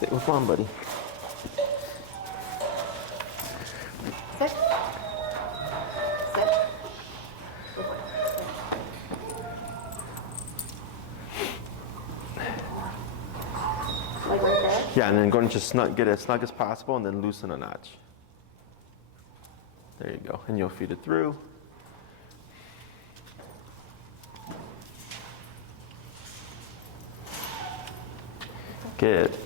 Stay with mom, buddy. Sit. Sit. Good boy. Like right there? Yeah, and then go and just get as snug as possible and then loosen a notch. There you go. And you'll feed it through. Good.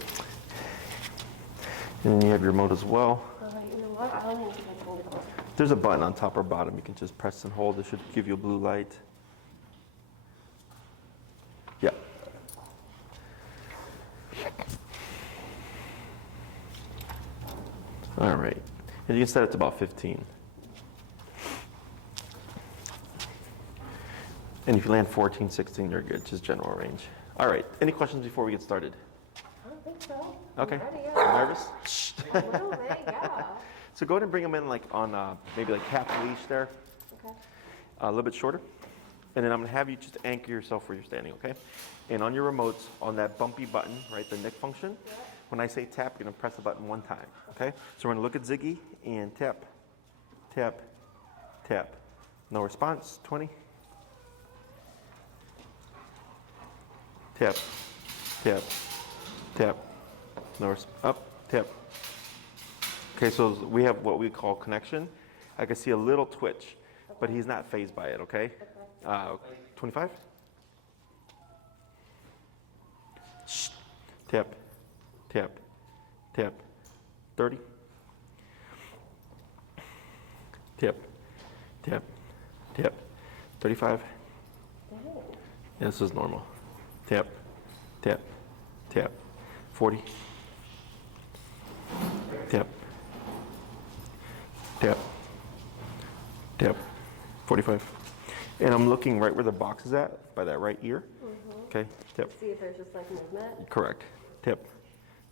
And then you have your remote as well. You know what? I don't think I can hold it on. There's a button on top or bottom. You can just press and hold. It should give you a blue light. Yeah. All right. And you can set it to about 15. And if you land 14, 16, you're good. Just general range. All right. Any questions before we get started? I don't think so. Okay. Ready, You yeah. nervous? A little bit, yeah. So go ahead and bring them in like on maybe like half the leash there, Okay. a little bit shorter. And then I'm gonna have you just anchor yourself where you're standing, okay? And on your remotes, on that bumpy button, right, the neck function, when I say tap, you're gonna press the button one time, okay? So we're gonna look at Ziggy and tap, tap, tap. No response, 20. Tap, tap, tap. No up, tap. Okay, so we have what we call connection. I can see a little twitch, but he's not phased by it, okay? 25. Tap, tap, tap. 30. Tap, tap, tap. 35. Yeah, this is normal. Tap, tap, tap. 40. Tap, tap, tap. 45. And I'm looking right where the box is at, by that right ear. Okay, tap. See if there's just like movement. Correct. Tap,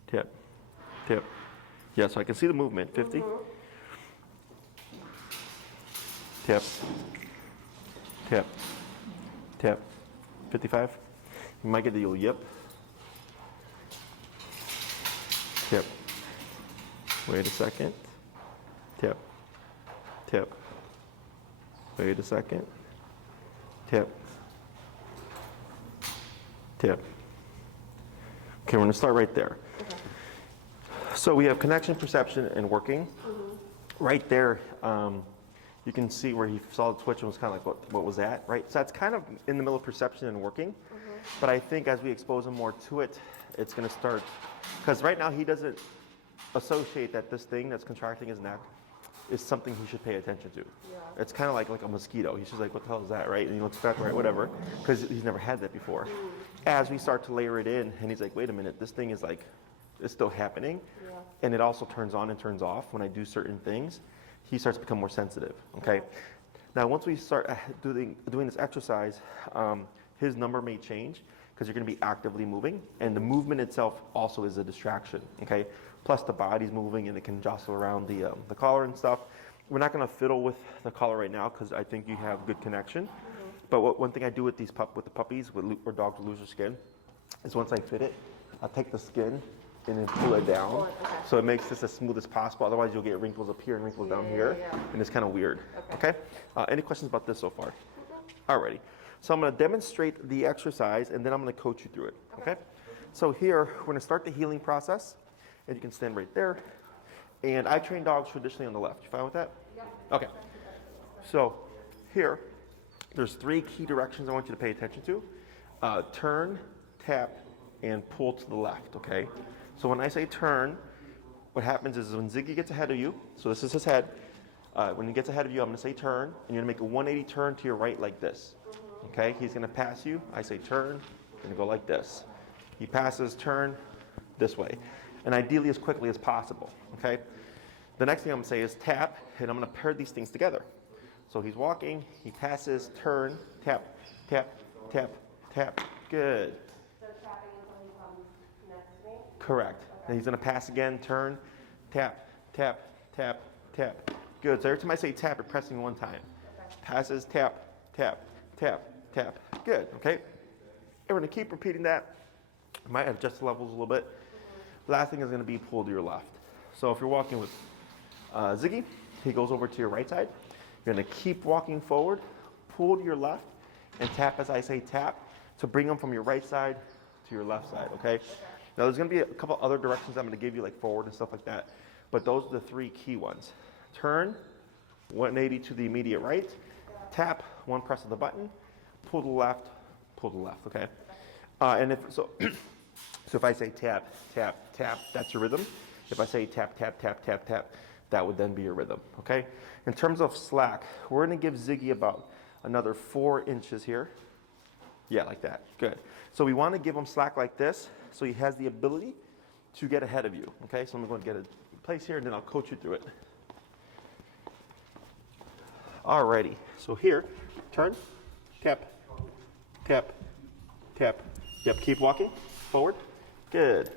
tap, tap. Yeah, so I can see the movement. 50. Tap, tap, tap. 55. You might get the old yip. Tap. Wait a second. Tap, tap. Wait a second. Tap, tap. Okay, we're gonna start right there. Okay. So we have connection, perception, and working. Right there, you can see where he saw the twitch and was kind of like, what was that, right? So that's kind of in the middle of perception and working. But I think as we expose him more to it, it's gonna start, because right now he doesn't associate that this thing that's contracting his neck is something he should pay attention to. Yeah. It's kind of like a mosquito. He's just like, what the hell is that, right? And he looks back, right, whatever, because he's never had that before. As we start to layer it in, and he's like, wait a minute, this thing is like, it's still happening. Yeah. And it also turns on and turns off when I do certain things. He starts to become more sensitive, okay? Now, once we start doing this exercise, his number may change because you're gonna be actively moving, and the movement itself also is a distraction, okay? Plus the body's moving and it can jostle around the collar and stuff. We're not gonna fiddle with the collar right now because I think you have good connection. But one thing I do with the puppies, where dogs lose their skin, is once I fit it, I'll take the skin and then pull it down. Okay. So it makes this as smooth as possible. Otherwise you'll get wrinkles up here and wrinkles down here, and it's kind of weird, okay? Any questions about this so far? Alrighty. So I'm gonna demonstrate the exercise and then I'm gonna coach you through it, okay? So here, we're gonna start the healing process, and you can stand right there. And I train dogs traditionally on the left. You fine with that? Yeah. Okay. So here, there's 3 key directions I want you to pay attention to. Turn, tap, and pull to the left, okay? So when I say turn, what happens is when Ziggy gets ahead of you, so this is his head, when he gets ahead of you, I'm gonna say turn, and you're gonna make a 180 turn to your right like this, okay? He's gonna pass you, I say turn, you're gonna go like this. He passes, turn, this way. And ideally as quickly as possible, okay? The next thing I'm gonna say is tap, and I'm gonna pair these things together. So he's walking, he passes, turn, tap, tap, tap, tap, good. So tapping until he comes next to me? Correct. And he's gonna pass again, turn, tap, tap, tap, tap. Good, so every time I say tap, you're pressing one time. Passes, tap, tap, tap, tap. Good, okay? And we're gonna keep repeating that. I might adjust the levels a little bit. Last thing is going to be pull to your left. So if you're walking with Ziggy, he goes over to your right side. You're going to keep walking forward, pull to your left, and tap as I say tap to bring them from your right side to your left side, okay? Now there's going to be a couple other directions I'm going to give you, like forward and stuff like that, but those are the three key ones. Turn, 180 to the immediate right, tap, one press of the button, pull to the left, okay? And so if I say tap, tap, tap, that's your rhythm. If I say tap, tap, tap, tap, tap, that would then be your rhythm, okay? In terms of slack, we're gonna give Ziggy about another 4 inches here. Yeah, like that, good. So we wanna give him slack like this, so he has the ability to get ahead of you, okay? So I'm going to get a place here and then I'll coach you through it. Alrighty, so here, turn, tap, tap, tap. Yep, keep walking, forward, good.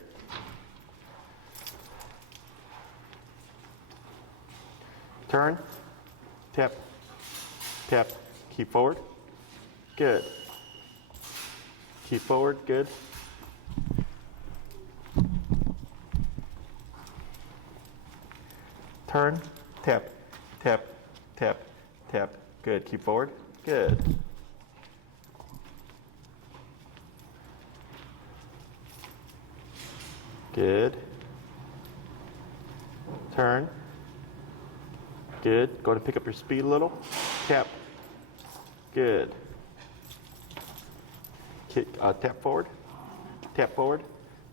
Turn, tap, tap, keep forward, good. Keep forward, good. Turn, tap, tap, tap, tap, good. Keep forward, good. Good. Turn. Good. Go to pick up your speed a little. Tap. Good. Tap forward. Tap forward.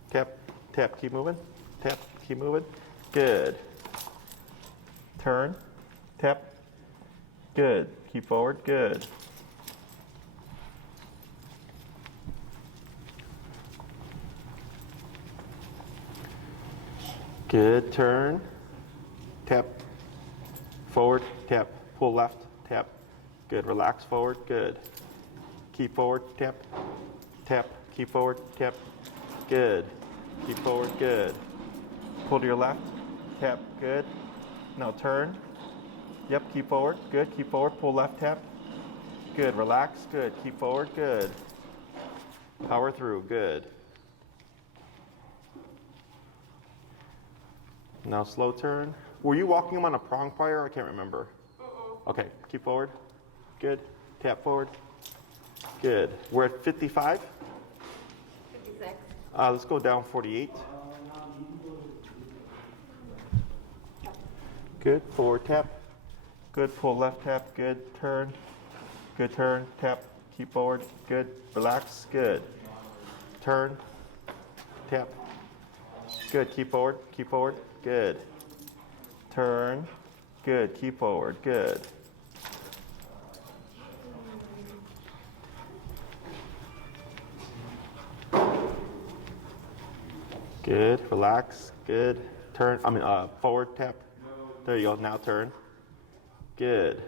Tap. Tap. Keep moving. Tap. Keep moving. Good. Turn. Tap. Good. Keep forward. Good. Good. Turn. Tap. Forward. Tap. Pull left. Tap. Good. Relax forward. Good. Keep forward. Tap. Tap. Keep forward. Tap. Good. Keep forward. Good. Pull to your left. Tap. Good. Now turn. Yep. Keep forward. Good. Keep forward. Pull left. Tap. Good. Relax. Good. Keep forward. Good. Power through. Good. Now slow turn. Were you walking him on a prong prior? I can't remember. Okay, keep forward. Good. Tap forward. Good. We're at 55. 56. Let's go down 48. Good. Forward tap. Good. Pull left tap. Good. Turn. Good turn. Tap. Keep forward. Good. Relax. Good. Turn. Tap. Good. Keep forward. Keep forward. Good. Turn. Good. Keep forward. Good. Good. Relax. Good. Turn. Forward tap. There you go. Now turn. Good.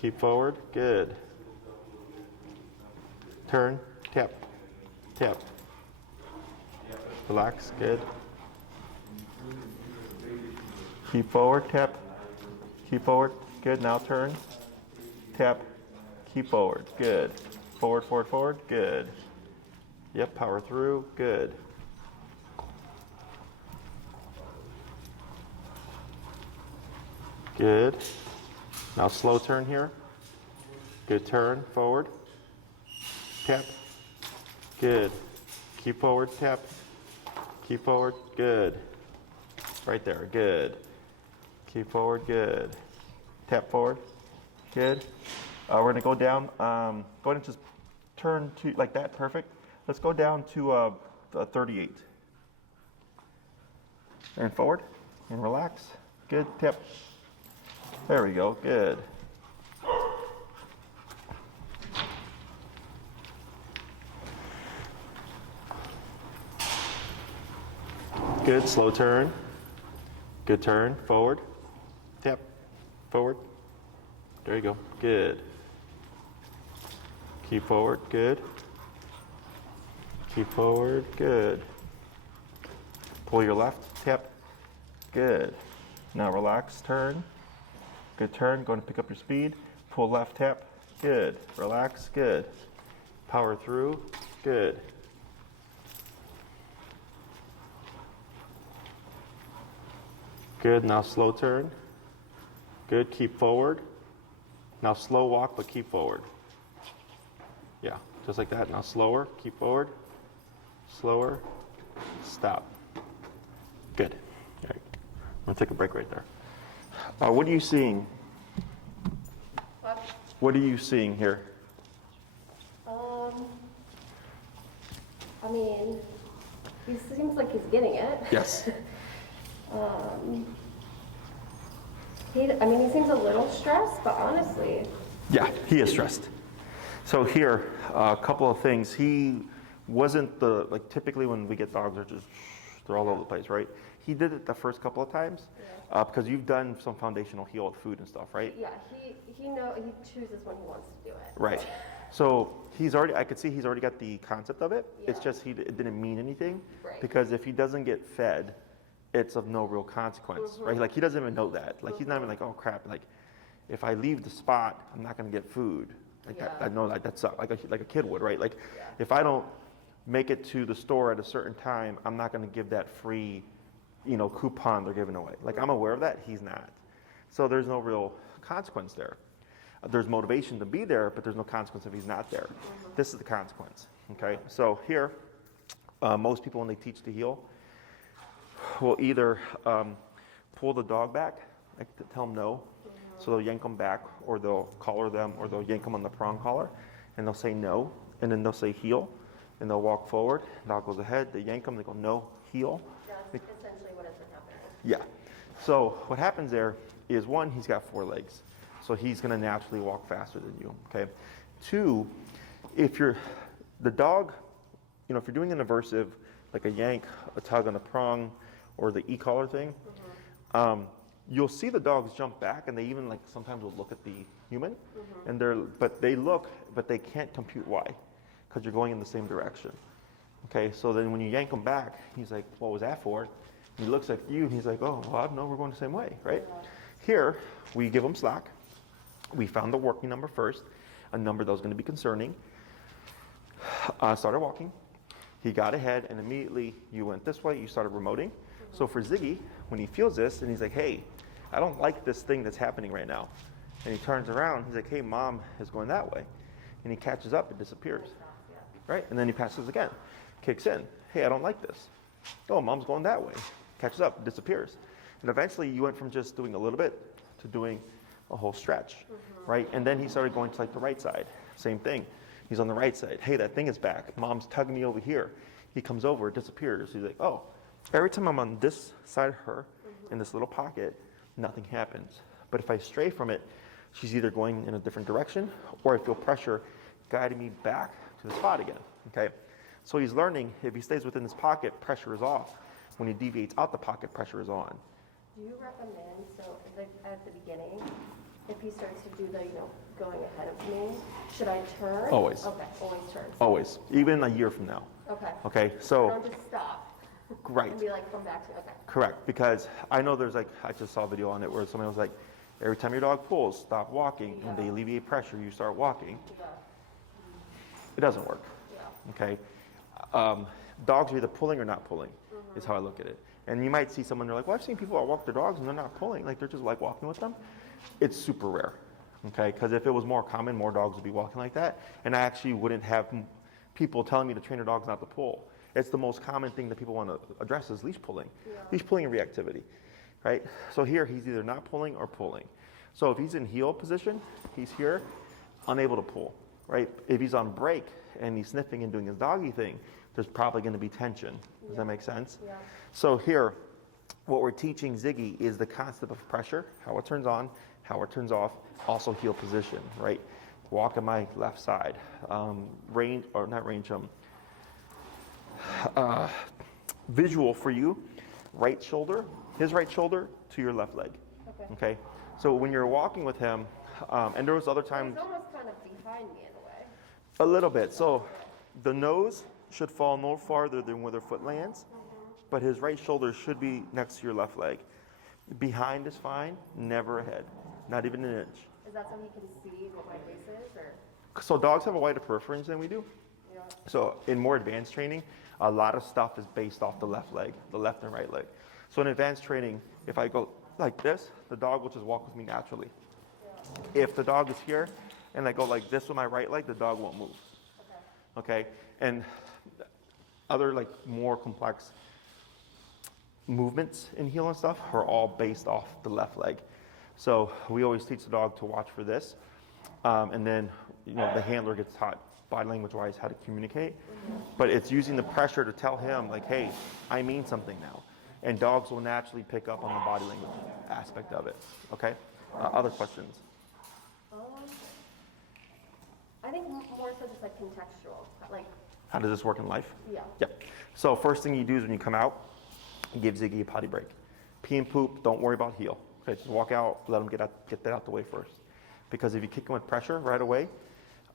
Keep forward. Good. Turn. Tap. Tap. Relax. Good. Keep forward. Tap. Keep forward. Good. Now turn. Tap. Keep forward. Good. Forward, forward, forward. Good. Yep. Power through. Good. Good. Now slow turn here. Good turn. Forward. Tap. Good. Keep forward. Tap. Keep forward. Good. Right there. Good. Keep forward. Good. Tap forward. Good. We're going to go down. Go ahead and just turn to like that. Perfect. Let's go down to 38. And forward. And relax. Good. Tap. There we go. Good. Good. Slow turn. Good turn. Forward. Tap. Forward. There you go. Good. Keep forward. Good. Keep forward. Good. Pull your left. Tap. Good. Now relax. Turn. Good turn. Going to pick up your speed. Pull left. Tap. Good. Relax. Good. Power through. Good. Good, now slow turn. Good, keep forward. Now slow walk, but keep forward. Yeah, just like that. Now slower, keep forward. Slower, stop. Good. All right. I'm gonna take a break right there. What are you seeing? What are you seeing here? I mean, he seems like he's getting it. Yes. He seems a little stressed, but honestly. Yeah, he is stressed. So here, a couple of things. He wasn't like typically when we get dogs, they're all over the place, right? He did it the first couple of times because you've done some foundational heel with food and stuff, right? Yeah, he chooses when he wants to do it. Right. So I could see he's already got the concept of it. Yeah. It's just it didn't mean anything. Right. Because if he doesn't get fed, it's of no real consequence, right? Like he doesn't even know that. Like he's not even like, oh crap, like if I leave the spot, I'm not gonna get food. Like I know that's like a kid would, right? Like if I don't make it to the store at a certain time, I'm not gonna give that free, coupon they're giving away. Like I'm aware of that, he's not. So there's no real consequence there. There's motivation to be there, but there's no consequence if he's not there. This is the consequence, okay? So here, most people when they teach to heel, will either pull the dog back, like to tell them no, so they'll yank them back, or they'll collar them, or they'll yank them on the prong collar, and they'll say no, and then they'll say heel, and they'll walk forward, dog goes ahead, they yank them, they go no, heel. That's essentially what has been happening. Yeah. So what happens there is one, he's got 4 legs. So he's going to naturally walk faster than you, okay? 2, if the dog, if you're doing an aversive, like a yank, a tug on the prong, or the e-collar thing, you'll see the dogs jump back, and they even like sometimes will look at the human, and but they can't compute why, because you're going in the same direction. Okay, so then when you yank him back, he's like, what was that for? He looks at you, and he's like, oh, well, I know we're going the same way, right? Here, we give him slack. We found the working number first, a number that was going to be concerning. Started walking. He got ahead, and immediately you went this way. You started remoting. So for Ziggy, when he feels this, and he's like, hey, I don't like this thing that's happening right now. And he turns around. He's like, hey, mom is going that way. And he catches up and disappears. Right? And then he passes again. Kicks in. Hey, I don't like this. Oh, mom's going that way. Catches up, disappears. And eventually you went from just doing a little bit to doing a whole stretch, right? And then he started going to like the right side. Same thing. He's on the right side. Hey, that thing is back. Mom's tugging me over here. He comes over, it disappears. He's like, oh, every time I'm on this side of her in this little pocket, nothing happens. But if I stray from it, she's either going in a different direction or I feel pressure guiding me back to the spot again, okay? So he's learning if he stays within this pocket, pressure is off. When he deviates out the pocket, pressure is on. Do you recommend, at the beginning, if he starts to do the, going ahead of me, should I turn? Always. Okay, always turn. Always, even a year from now. Okay. Okay, so. Don't just stop. Right. And be like, come back to me, okay. Correct, because I know there's like, I just saw a video on it where somebody was like, every time your dog pulls, stop walking. When they alleviate pressure, you start walking. Yeah. It doesn't work. Yeah. Okay. Dogs are either pulling or not pulling, is how I look at it. And you might see someone, they're like, well, I've seen people that walk their dogs and they're not pulling, like they're just like walking with them. It's super rare, okay? Because if it was more common, more dogs would be walking like that. And I actually wouldn't have people telling me to train their dogs not to pull. It's the most common thing that people want to address is leash pulling. Yeah. Leash pulling and reactivity, right? So here, he's either not pulling or pulling. So if he's in heel position, he's here, unable to pull, right? If he's on break and he's sniffing and doing his doggy thing, there's probably going to be tension. Does that make sense? Yeah. So here, what we're teaching Ziggy is the concept of pressure, how it turns on, how it turns off, also heel position, right? Walk on my left side. Visual for you, right shoulder, his right shoulder to your left leg. Okay? So when you're walking with him, and there was other times. He's almost kind of behind me in a way. A little bit. So the nose should fall no farther than where their foot lands, but his right shoulder should be next to your left leg. Behind is fine, never ahead, not even an inch. Is that so he can see what my face is, or? So dogs have a wider preference than we do. Yeah. So in more advanced training, a lot of stuff is based off the left leg, the left and right leg. So in advanced training, If I go like this, the dog will just walk with me naturally. If the dog is here and I go like this with my right leg, the dog won't move. Okay? And other like more complex movements in heel and stuff are all based off the left leg. So we always teach the dog to watch for this. And then, you know, the handler gets taught body language wise how to communicate. But it's using the pressure to tell him like, hey, I mean something now. And dogs will naturally pick up on the body language aspect of it. Okay? Other questions? I think more so just like contextual, like. How does this work in life? Yeah. Yep. So first thing you do is when you come out, you give Ziggy a potty break. Pee and poop, don't worry about heel. Okay, just walk out, let him get that out the way first. Because if you kick him with pressure right away,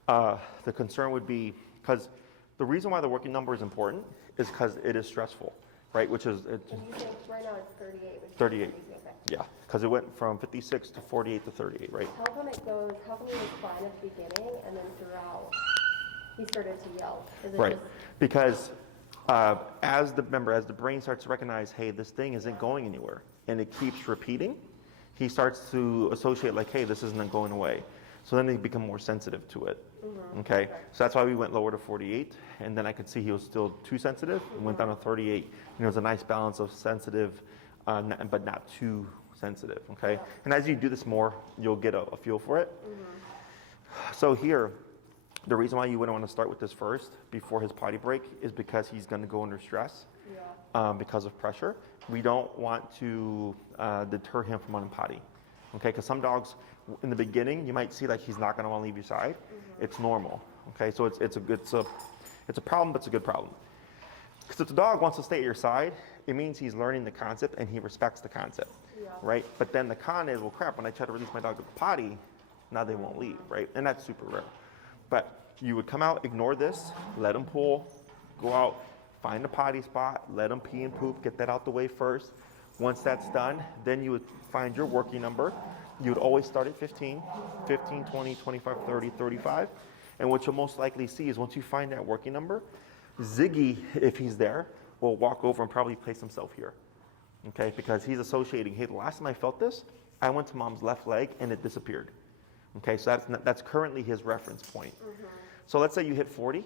the concern would be, because the reason why the working number is important is because it is stressful, right? Which is, And you think right now it's 38. Which 38. Is okay. Yeah, because it went from 56 to 48 to 38, right? How come he was fine at the beginning and then throughout he started to yell? Is it Right, just, because as the brain starts to recognize, hey, this thing isn't going anywhere, and it keeps repeating, he starts to associate like, hey, this isn't going away. So then they become more sensitive to it. Okay, so that's why we went lower to 48, and then I could see he was still too sensitive and went down to 38. And it was a nice balance of sensitive, but not too sensitive. Okay, and as you do this more, you'll get a feel for it. So here, the reason why you wouldn't want to start with this first before his potty break is because he's going to go under stress because of pressure. We don't want to deter him from wanting potty. Okay, because some dogs, in the beginning, you might see like he's not going to want to leave your side. It's normal. Okay, so it's a problem, but it's a good problem. Because if the dog wants to stay at your side, it means he's learning the concept and he respects the concept, right? But then the con is, well, crap, when I try to release my dog to the potty, now they won't leave, right? And that's super rare. But you would come out, ignore this, let him pull, go out, find a potty spot, let him pee and poop, get that out the way first. Once that's done, then you would find your working number. You would always start at 15, 20, 25, 30, 35. And what you'll most likely see is once you find that working number, Ziggy, if he's there, will walk over and probably place himself here. Okay, because he's associating, hey, the last time I felt this, I went to mom's left leg and it disappeared. Okay, so that's currently his reference point. So let's say you hit 40,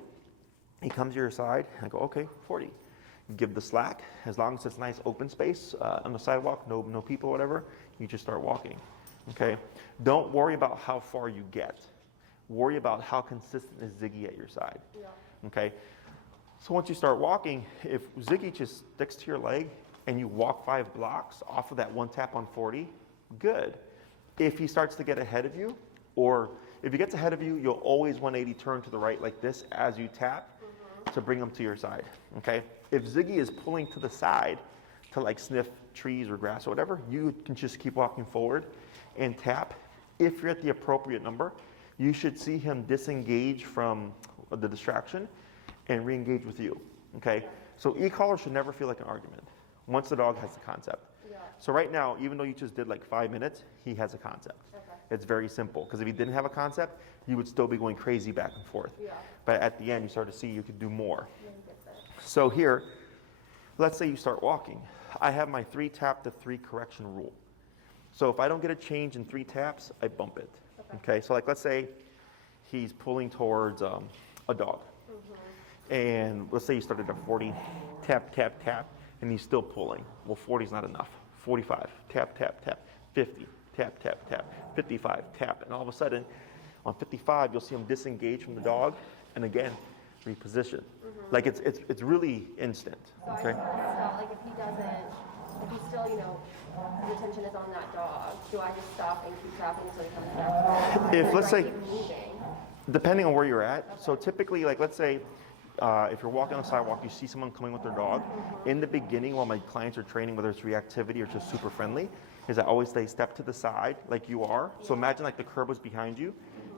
he comes to your side, and I go, okay, 40. Give the slack, as long as it's nice open space on the sidewalk, no people, whatever, you just start walking. Okay, don't worry about how far you get. Worry about how consistent is Ziggy at your side. Okay, so once you start walking, if Ziggy just sticks to your leg and you walk 5 blocks off of that one tap on 40, good. If he starts to get ahead of you, or if he gets ahead of you, you'll always 180 turn to the right like this as you tap to bring him to your side, okay? If Ziggy is pulling to the side to like sniff trees or grass or whatever, you can just keep walking forward and tap. If you're at the appropriate number, you should see him disengage from the distraction and re-engage with you, okay? So e-collar should never feel like an argument once the dog has the concept. So right now, even though you just did like 5 minutes, he has a concept. It's very simple, because if he didn't have a concept, you would still be going crazy back and forth. But at the end, you start to see you could do more. So here, let's say you start walking. I have my 3 tap to 3 correction rule. So if I don't get a change in 3 taps, I bump it. Okay, so like let's say he's pulling towards a dog. And let's say you started at 40, tap, tap, tap, and he's still pulling. Well, 40 is not enough. 45, tap, tap, tap, 50, tap, tap, tap, 55, tap. And all of a sudden, on 55, you'll see him disengage from the dog, and again, reposition. Like it's really instant. So Okay. Stop, like if he's still, his attention is on that dog, do I just stop and keep tapping until he comes back? If let's say, keep moving? depending on where you're at, so typically, like let's say, if you're walking on the sidewalk, you see someone coming with their dog. In the beginning, while my clients are training, whether it's reactivity or just super friendly, is I always say step to the side like you are. So imagine like the curb was behind you.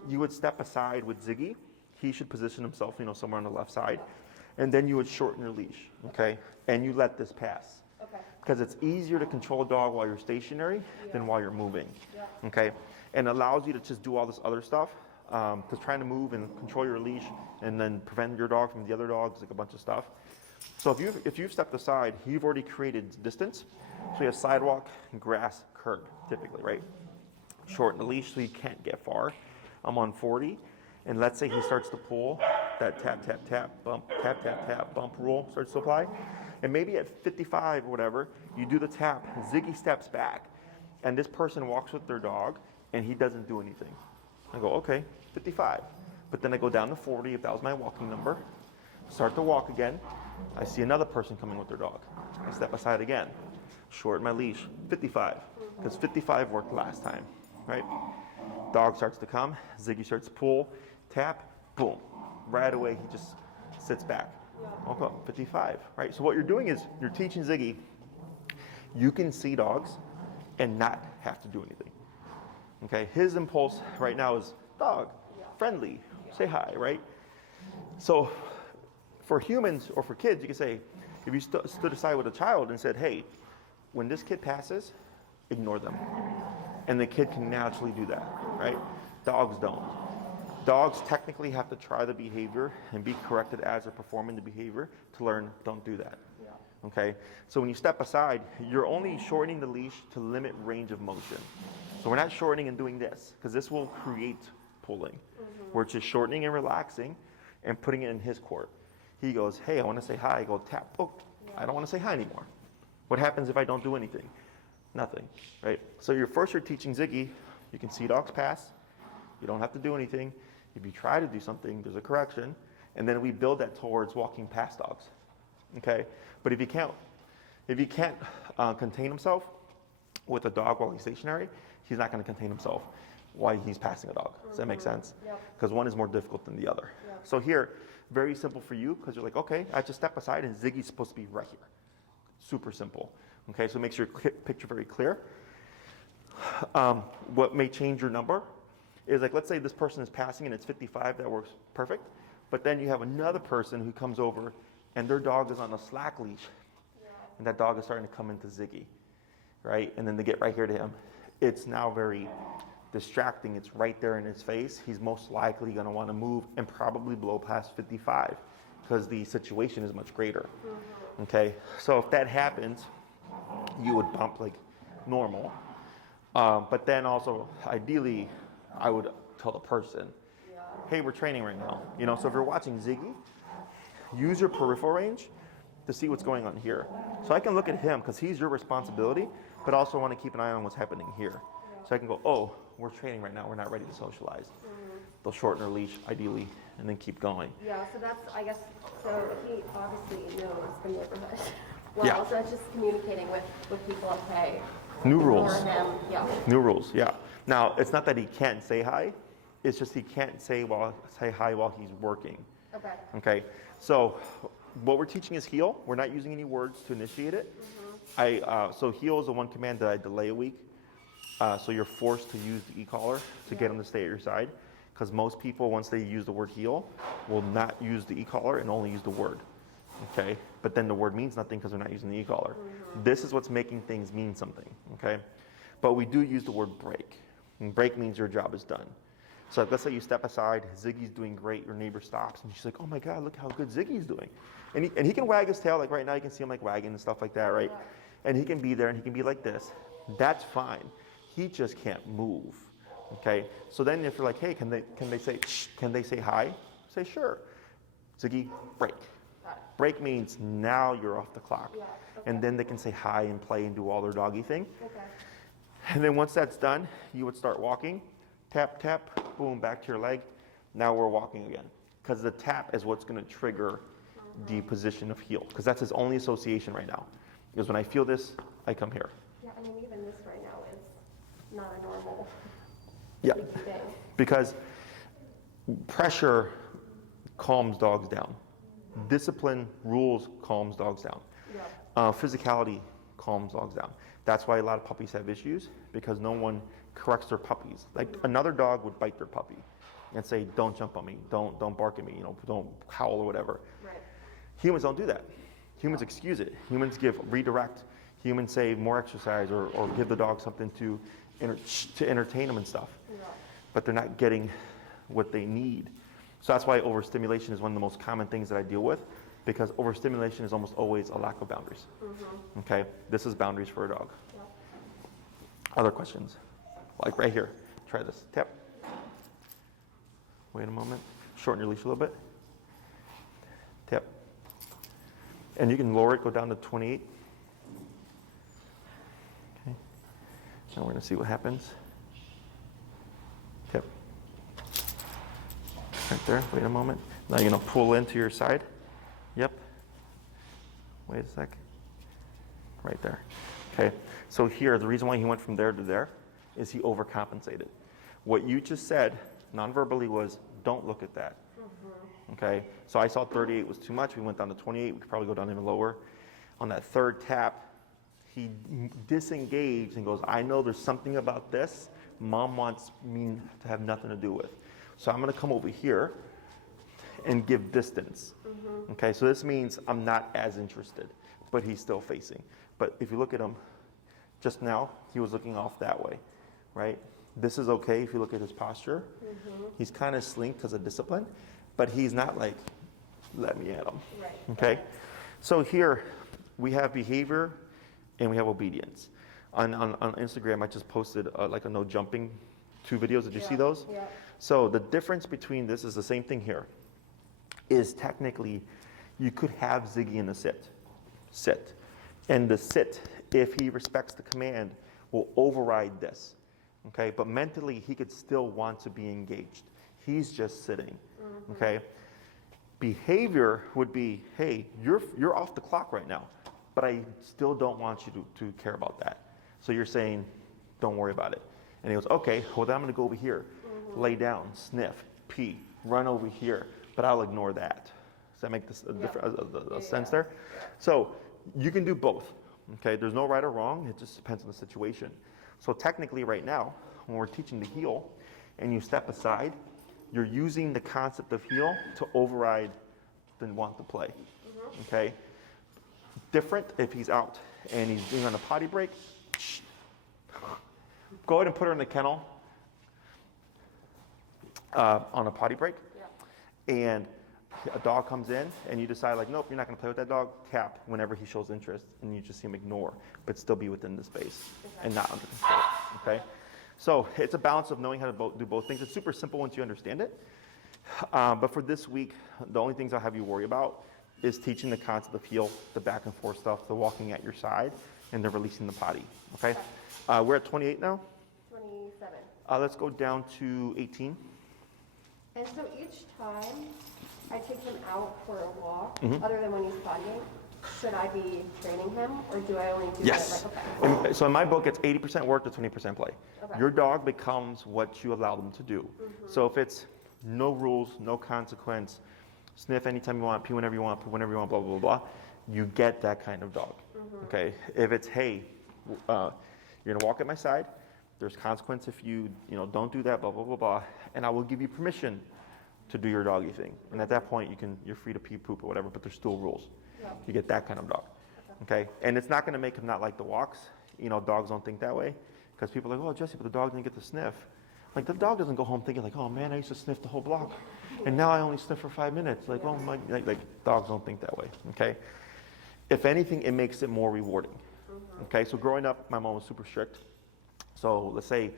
You would step aside with Ziggy. He should position himself, somewhere on the left side. And then you would shorten your leash, okay? And you let this pass. Because it's easier to control a dog while you're stationary than while you're moving, okay? And allows you to just do all this other stuff. Because trying to move and control your leash and then prevent your dog from the other dogs, like a bunch of stuff. So if you've stepped aside, you've already created distance. So you have sidewalk, grass, curb, typically, right? Shorten the leash so you can't get far. I'm on 40, and let's say he starts to pull, that tap, tap, tap, tap, bump rule starts to apply. And maybe at 55 or whatever, you do the tap, Ziggy steps back, and this person walks with their dog, and he doesn't do anything. I go, okay, 55. But then I go down to 40 if that was my walking number, start to walk again. I see another person coming with their dog. I step aside again, shorten my leash, 55, because 55 worked last time, right? Dog starts to come, Ziggy starts to pull, tap, boom. Right away, he just sits back. Okay, 55, right? So what you're doing is you're teaching Ziggy, you can see dogs and not have to do anything. Okay, his impulse right now is dog, friendly, say hi, right? So for humans or for kids, you can say, if you stood aside with a child and said, hey, when this kid passes, ignore them. And the kid can naturally do that, right? Dogs don't. Dogs technically have to try the behavior and be corrected as they're performing the behavior to learn, don't do that. Okay? So when you step aside, you're only shortening the leash to limit range of motion. So we're not shortening and doing this, because this will create pulling. We're just shortening and relaxing and putting it in his court. He goes, hey, I want to say hi. I go, tap. Oh, I don't want to say hi anymore. What happens if I don't do anything? Nothing, right? So you're teaching Ziggy, you can see dogs pass. You don't have to do anything. If you try to do something, there's a correction. And then we build that towards walking past dogs, okay? But if you can't contain himself with a dog while he's stationary, he's not going to contain himself while he's passing a dog. Does that make sense? Because one is more difficult than the other. So here, very simple for you, because you're like, okay, I just step aside and Ziggy's supposed to be right here. Super simple. Okay, so it makes your picture very clear. What may change your number is, like, let's say this person is passing and it's 55, that works perfect. But then you have another person who comes over and their dog is on a slack leash. And that dog is starting to come into Ziggy, right? And then they get right here to him. It's now very distracting. It's right there in his face. He's most likely going to want to move and probably blow past 55 because the situation is much greater. Okay, so if that happens, you would bump like normal. But then also, ideally, I would tell the person, hey, we're training right now. You know, so if you're watching Ziggy, use your peripheral range to see what's going on here. So I can look at him because he's your responsibility, but also want to keep an eye on what's happening here. So I can go, oh, we're training right now. We're not ready to socialize. They'll shorten their leash, ideally, and then keep going. Yeah, so that's, I guess, so he obviously knows the neighborhood. Well, so it's just communicating with people, okay. New rules. For him, New rules, yeah. Now, it's not that he can't say hi. It's just he can't say hi while he's working. Okay. Okay, so what we're teaching is heel. We're not using any words to initiate it. So heel is the one command that I delay a week. So you're forced to use the e-collar to get him to stay at your side. Because most people, once they use the word heel, will not use the e-collar and only use the word. Okay, but then the word means nothing because they're not using the e-collar. This is what's making things mean something. Okay, but we do use the word break. And break means your job is done. So let's say you step aside, Ziggy's doing great, your neighbor stops, and she's like, oh my God, look how good Ziggy's doing. And he can wag his tail, like right now you can see him like wagging and stuff like that, right? And he can be there and he can be like this. That's fine. He just can't move. Okay? So then if you're like, hey, can they say hi? Say sure. Ziggy, break. Break means now you're off the clock. And then they can say hi and play and do all their doggy thing. And then once that's done, you would start walking. Tap, tap, boom, back to your leg. Now we're walking again. Because the tap is what's going to trigger the position of heel. Because that's his only association right now. Because when I feel this, I come here. Yeah, I mean, even this right now is not a normal thing. Because pressure calms dogs down. Discipline, rules calms dogs down. Physicality calms dogs down. That's why a lot of puppies have issues, because no one corrects their puppies. Like another dog would bite their puppy and say, don't jump on me, don't bark at me, don't howl or whatever. Humans don't do that. Humans excuse it. Humans redirect. Humans say more exercise or give the dog something to entertain them and stuff. But they're not getting what they need. So that's why overstimulation is one of the most common things that I deal with. because overstimulation is almost always a lack of boundaries. Okay, this is boundaries for a dog. Yep. Other questions? Like right here, try this, tap. Wait a moment, shorten your leash a little bit. Tap. And you can lower it, go down to 28. Okay, now we're gonna see what happens. Tap. Right there, wait a moment. Now you're gonna pull into your side. Yep. Wait a sec. Right there. Okay, so here, the reason why he went from there to there is he overcompensated. What you just said, non-verbally, was don't look at that. Okay, so I saw 38 was too much. We went down to 28. We could probably go down even lower. On that third tap, he disengaged and goes, I know there's something about this Mom wants me to have nothing to do with. So I'm gonna come over here and give distance. Okay, so this means I'm not as interested, but he's still facing. But if you look at him, just now, he was looking off that way, right? This is okay if you look at his posture. He's kind of slinked because of discipline, but he's not like, let me at him. Right. Okay, so here we have behavior and we have obedience. On Instagram, I just posted like a no jumping 2 videos. Did you see those? Yeah. So the difference between this is the same thing here. Is technically, you could have Ziggy in a sit. And the sit, if he respects the command, will override this. Okay, but mentally, he could still want to be engaged. He's just sitting. Okay, behavior would be, hey, you're off the clock right now, but I still don't want you to care about that. So you're saying, don't worry about it. And he goes, okay, well then I'm gonna go over here, lay down, sniff, pee, run over here, but I'll ignore that. Does that make this a sense there? So you can do both. Okay, there's no right or wrong. It just depends on the situation. So technically right now, when we're teaching to heel and you step aside, you're using the concept of heel to override the want to play. Okay? Different if he's out and he's doing on a potty break. Go ahead and put her in the kennel on a potty break. And a dog comes in and you decide like, nope, you're not gonna play with that dog, tap whenever he shows interest and you just see him ignore, but still be within the space and not under control, okay? So it's a balance of knowing how to do both things. It's super simple once you understand it. But for this week, the only things I'll have you worry about is teaching the concept of heel, the back and forth stuff, the walking at your side, and the releasing the potty, okay? We're at 28 now. 27. Let's go down to 18. And so each time I take him out for a walk, other than when he's pottying, should I be training him, or do I only do Yes. it like, okay? So in my book, it's 80% work to 20% play. Okay. Your dog becomes what you allow them to do. So if it's no rules, no consequence, sniff anytime you want, pee whenever you want, poo whenever you want, blah, blah, blah, you get that kind of dog. Okay? If it's, hey, you're gonna walk at my side, there's consequence if you don't do that, blah, blah, blah, blah, and I will give you permission to do your doggy thing. And at that point, you're free to pee, poop, or whatever, but there's still rules. You get that kind of dog, okay? And it's not gonna make him not like the walks. Dogs don't think that way, because people are like, oh, Jesse, but the dog didn't get to sniff. Like, the dog doesn't go home thinking like, oh man, I used to sniff the whole block, and now I only sniff for 5 minutes. Like, oh my, like dogs don't think that way, okay? If anything, it makes it more rewarding, okay? So growing up, my mom was super strict. So let's say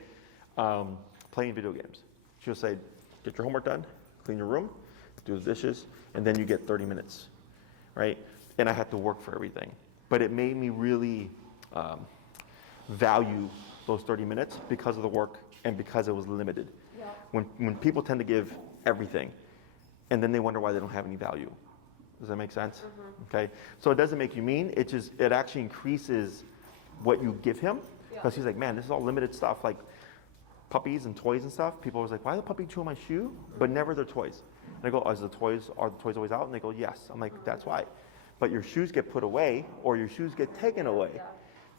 playing video games. She'll say, get your homework done, clean your room, do the dishes, and then you get 30 minutes, right? And I had to work for everything. But it made me really value those 30 minutes because of the work and because it was limited. Yeah. When people tend to give everything, and then they wonder why they don't have any value. Does that make sense? Okay, so it doesn't make you mean, it actually increases what you give him, because he's like, man, this is all limited stuff, like puppies and toys and stuff. People are always like, why did the puppy chew on my shoe? But never their toys. And I go, are the toys always out? And they go, yes. I'm like, that's why. But your shoes get put away, or your shoes get taken away.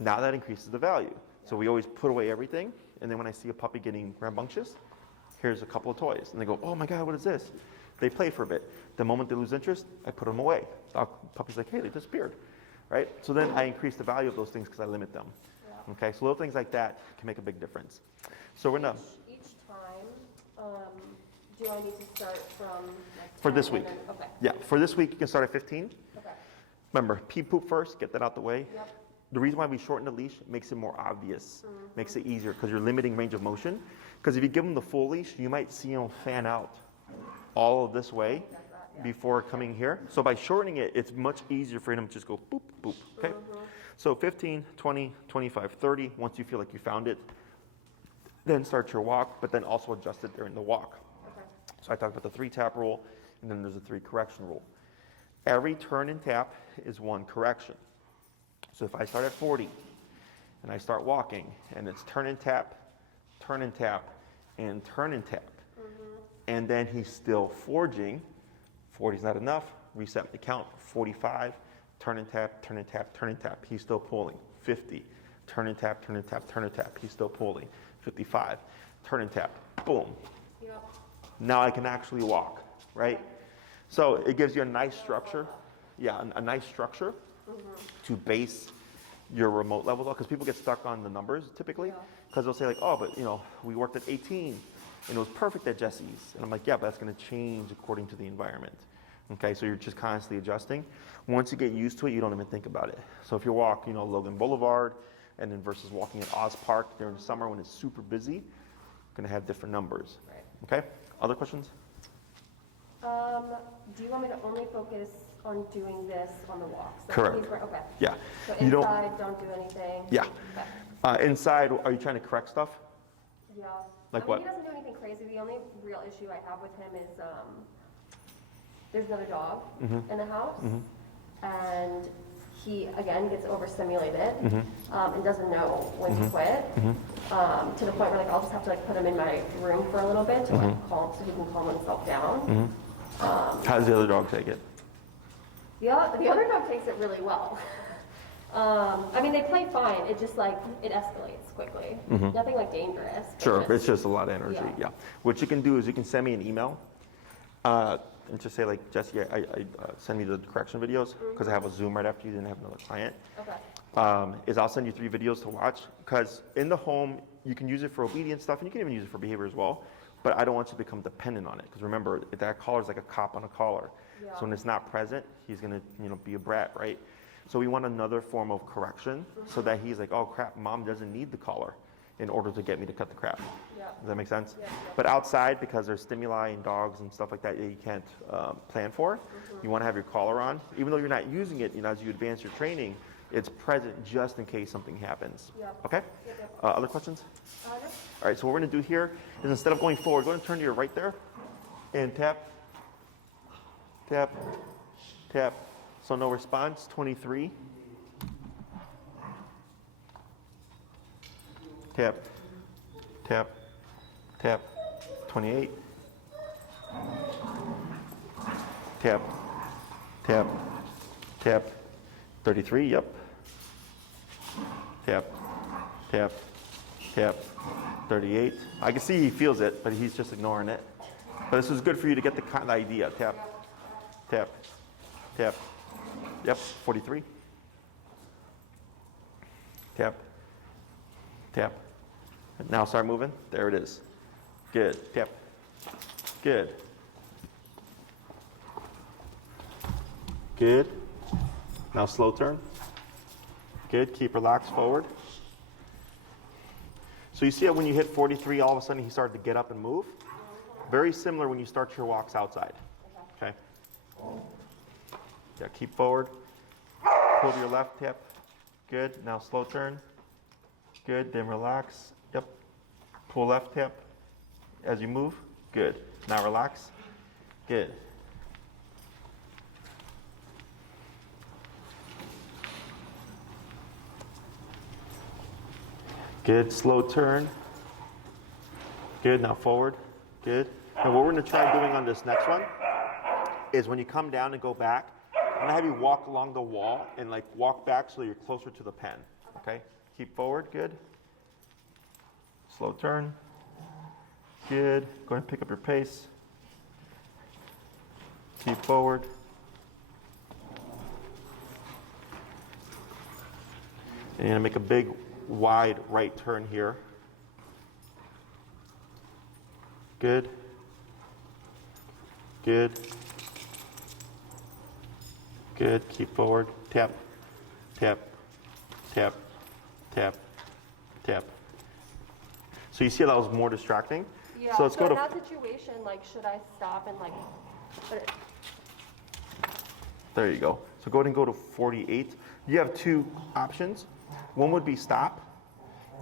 Now that increases the value. So we always put away everything, and then when I see a puppy getting rambunctious, here's a couple of toys. And they go, oh my God, what is this? They play for a bit. The moment they lose interest, I put them away. The puppy's like, hey, they disappeared, right? So then I increase the value of those things because I limit them. Okay, so little things like that can make a big difference. So we're not. Each time Do I need to start from like For 10 this and week. then- okay. Yeah, for this week, you can start at 15. Okay. Remember, pee poop first, get that out the way. Yep. The reason why we shorten the leash makes it more obvious, makes it easier because you're limiting range of motion. Because if you give them the full leash, you might see them fan out all of this way before coming here. So by shortening it, it's much easier for him to just go boop, boop, okay? So 15, 20, 25, 30, once you feel like you found it, then start your walk, but then also adjust it during the walk. Okay. So I talked about the 3-tap rule, and then there's a 3 correction rule. Every turn and tap is 1 correction. So if I start at 40 and I start walking and it's turn and tap, turn and tap, and turn and tap, and then he's still forging, 40 is not enough, reset the count, 45, turn and tap, turn and tap, turn and tap, he's still pulling, 50, turn and tap, turn and tap, turn and tap, he's still pulling, 55, turn and tap, boom. Yep. Now I can actually walk, right? So it gives you a nice structure, yeah, a nice structure to base your remote levels on, because people get stuck on the numbers typically, because they'll say like, oh, but you know, we worked at 18 and it was perfect at Jesse's. And I'm like, yeah, but that's gonna change according to the environment. Okay, so you're just constantly adjusting. Once you get used to it, you don't even think about it. So if you walk, you know, Logan Boulevard, and then versus walking at Oz Park during the summer when it's super busy, gonna have different numbers. Right. Okay, other questions? Do you want me to only focus on doing this on the walks? So Correct. Okay. Yeah. So You don't- inside, don't do anything? Yeah. Okay. Inside, are you trying to correct stuff? Yeah. Like I mean, what? he doesn't do anything crazy. The only real issue I have with him is there's another dog in the house, and he again gets overstimulated and doesn't know when to quit. To the point where like I'll just have to like put him in my room for a little bit to like calm, so he can calm himself down. How does the other dog take it? The other dog takes it really well. I mean, they play fine. It just like, it escalates quickly. Nothing like dangerous. but Sure, just- it's just a lot of energy, Yeah. yeah. What you can do is you can send me an email and just say like, Jesse, send me the correction videos, because I have a Zoom right after you, then I have another client. Okay. Is I'll send you 3 videos to watch, because in the home, you can use it for obedience stuff, and you can even use it for behavior as well, but I don't want you to become dependent on it, because remember, that collar is like a cop on a collar. Yeah. So when it's not present, he's gonna, you know, be a brat, right? So we want another form of correction, so that he's like, oh crap, mom doesn't need the collar in order to get me to cut the crap. Yeah. Does that make sense? Yeah, yeah. But outside, because there's stimuli and dogs and stuff like that you can't plan for, you want to have your collar on. Even though you're not using it, you know, as you advance your training, it's present just in case something happens. Yep. Okay? Yep, yep. Other questions? No. All right, so what we're going to do here is instead of going forward, go ahead and turn to your right there and tap, tap, tap. So no response, 23. Tap, tap, tap, 28. Tap, tap, tap, 33, yep. Tap, tap, tap, 38. I can see he feels it, but he's just ignoring it. But this is good for you to get the idea. Tap, tap, tap, yep, 43. Tap, tap. Now start moving. There it is. Good. Tap. Good. Good. Now slow turn. Good. Keep relaxed forward. So you see that when you hit 43, all of a sudden he started to get up and move. Very similar when you start your walks outside. Okay. Yeah. Keep forward. Pull to your left. Tap. Good. Now slow turn. Good. Then relax. Yep. Pull left tap as you move. Good. Now relax. Good. Good. Slow turn. Good. Now forward. Good. Now what we're going to try doing on this next one is when you come down and go back, I'm going to have you walk along the wall and like walk back so you're closer to the pen. Okay? Keep forward. Good. Slow turn. Good. Go ahead and pick up your pace. Keep forward. And you're going to make a big, wide right turn here. Good. Good. Good. Keep forward. Tap, tap, tap, tap, tap. So you see that was more distracting? Yeah, So let's go in to. that situation, like, should I stop and like, put it, There you go. So go ahead and go to 48. You have two options. One would be stop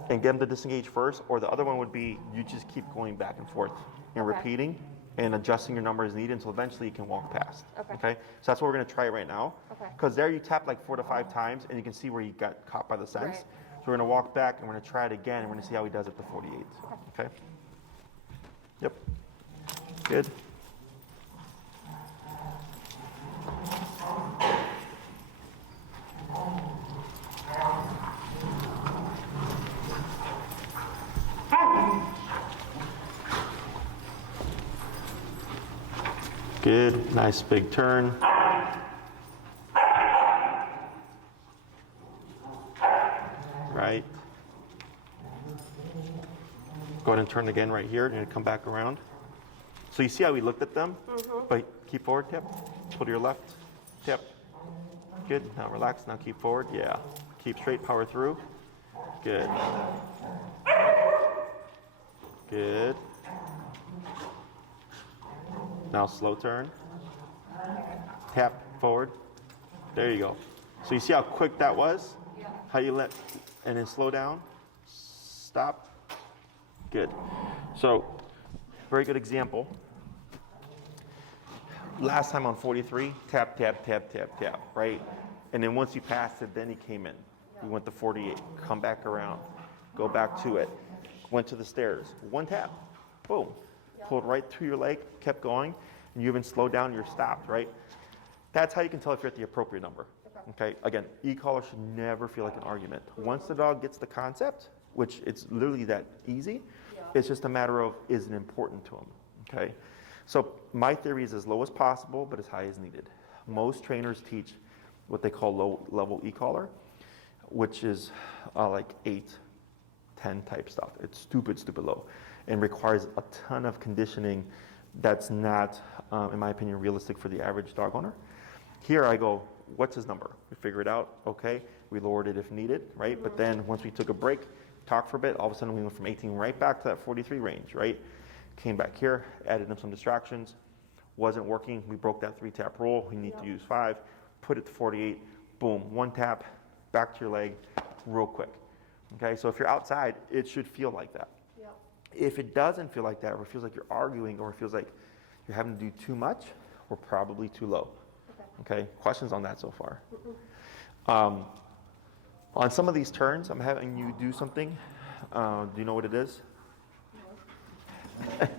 and get them to disengage first, or the other one would be you just keep going back and forth and Okay. repeating and adjusting your number as needed until eventually you can walk past. Okay. So that's what we're going to try right now. Okay. Because there you tap like 4 to 5 times and you can see where you got caught by the sense. Right. So we're going to walk back and we're going to try it again and we're going to see how he does at the 48. Okay? Yep. Good. Good, nice big turn. Right. Go ahead and turn again right here. You're gonna come back around. So you see how we looked at them? But keep forward, tap. Pull to your left, tap. Good, now relax, now keep forward. Yeah, keep straight, power through. Good. Good. Now slow turn. Tap forward. There you go. So you see how quick that was? yeah. How you let, and then slow down. Stop. Good. So, very good example. Last time on 43, tap, tap, tap, tap, tap, right? And then once you passed it, then he came in. We went to 48, come back around, go back to it. Went to the stairs, one tap, boom. Pulled right through your leg, kept going, and you even slowed down, you're stopped, right? That's how you can tell if you're at the appropriate number. Okay, again, e-collar should never feel like an argument. Once the dog gets the concept, which it's literally that easy, it's just a matter of is it important to him, okay? So my theory is as low as possible, but as high as needed. Most trainers teach what they call low-level e-collar, which is like 8, 10 type stuff. It's stupid, stupid low, and requires a ton of conditioning that's not, in my opinion, realistic for the average dog owner. Here I go, what's his number? We figure it out, okay? We lowered it if needed, right? But then once we took a break, talked for a bit, all of a sudden we went from 18 right back to that 43 range, right? Came back here, added in some distractions, wasn't working. We broke that 3-tap rule. We need to use 5, put it to 48, boom, 1 tap, back to your leg, real quick. Okay, so if you're outside, it should feel like that. Yep. If it doesn't feel like that, or it feels like you're arguing, or it feels like you're having to do too much, we're probably too low. Okay, questions on that so far? On some of these turns, I'm having you do something. Do you know what it is?